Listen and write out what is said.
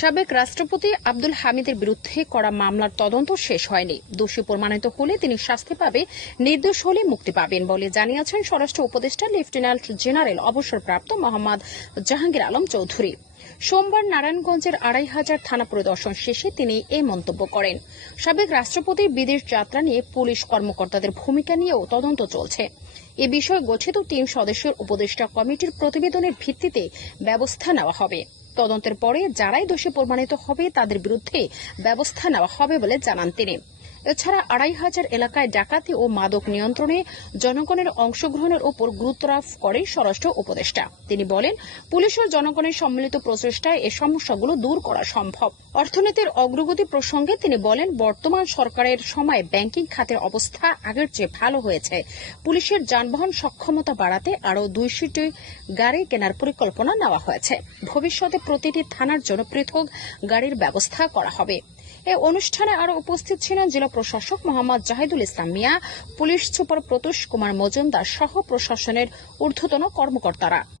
সাবেক রাষ্ট্রপতি আব্দুল হামিদের বিরুদ্ধে করা মামলার তদন্ত শেষ হয়নি। দোষী প্রমাণিত হলে তিনি শাস্তি পাবে, নির্দোষ হলে মুক্তি পাবেন বলে জানিয়েছেন স্বরাষ্ট্র উপদেষ্টা লেফটেন্যান্ট জেনারেল অবসরপ্রাপ্ত মোহাম্মদ জাহাঙ্গীর আলম চৌধুরী। সোমবার নারায়ণগঞ্জের আড়াই হাজার থানা পরিদর্শন শেষে তিনি এই মন্তব্য করেন। সাবেক রাষ্ট্রপতির বিদেশ যাত্রা নিয়ে পুলিশ কর্মকর্তাদের ভূমিকা নিয়েও তদন্ত চলছে। এ বিষয়ে গঠিত তিন সদস্যের উপদেষ্টা কমিটির প্রতিবেদনের ভিত্তিতে ব্যবস্থা নেওয়া হবে। তদন্তের পরে যারাই দোষী প্রমাণিত হবে তাদের বিরুদ্ধে ব্যবস্থা নেওয়া হবে বলে জানান তিনি। এছাড়া আড়াই হাজার এলাকায় ডাকাতি ও মাদক নিয়ন্ত্রণে জনগণের অংশগ্রহণের উপর গুরুত্ব আরোপ করেন স্বরাষ্ট্র উপদেষ্টা। তিনি বলেন, পুলিশ ও জনগণের সম্মিলিত প্রচেষ্টায় এ সমস্যাগুলো দূর করা সম্ভব। অর্থনীতির অগ্রগতি প্রসঙ্গে তিনি বলেন, বর্তমান সরকারের সময় ব্যাংকিং খাতের অবস্থা আগের চেয়ে ভালো হয়েছে। পুলিশের যানবাহন সক্ষমতা বাড়াতে আরও দুইশোটি গাড়ি কেনার পরিকল্পনা নেওয়া হয়েছে। ভবিষ্যতে প্রতিটি থানার জন্য পৃথক গাড়ির ব্যবস্থা করা হবে। এ অনুষ্ঠানে আরও উপস্থিত ছিলেন জেলা প্রশাসক মোহাম্মদ জাহিদুল ইসলাম মিয়া, পুলিশ সুপার প্রতোষ কুমার মজুমদার সহ প্রশাসনের ঊর্ধ্বতন কর্মকর্তারা।